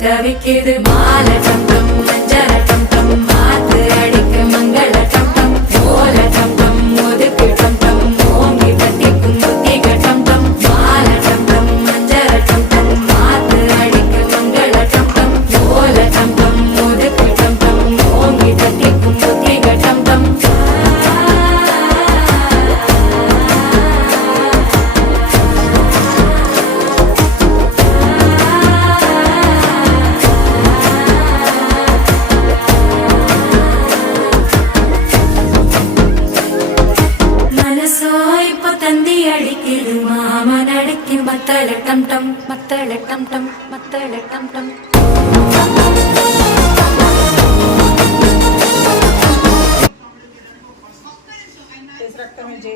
தவிக்குது மாலை டம் டம் மஞ்சள டம் டம் மாத்து அடிக்க மங்கள டம் டம் ஓல டம் டம் ஒதுக்கு டம் டம் ஓங்கி தட்டிக்கும் புத்திக டம் டம் மாலை டம் டம் மஞ்சள டம் டம் மாத்து அடிக்க மங்கள டம் டம் ஓல டம் டம் ஒதுக்கு டம் டம் ஓங்கி தட்டிக்கும் புத்திக டம் டம் அடிக்குது மாமன் அடிக்கு மத்தள டம் டம் மத்தள டம் டம் மத்தள டம் டம் रक्त म्हणजे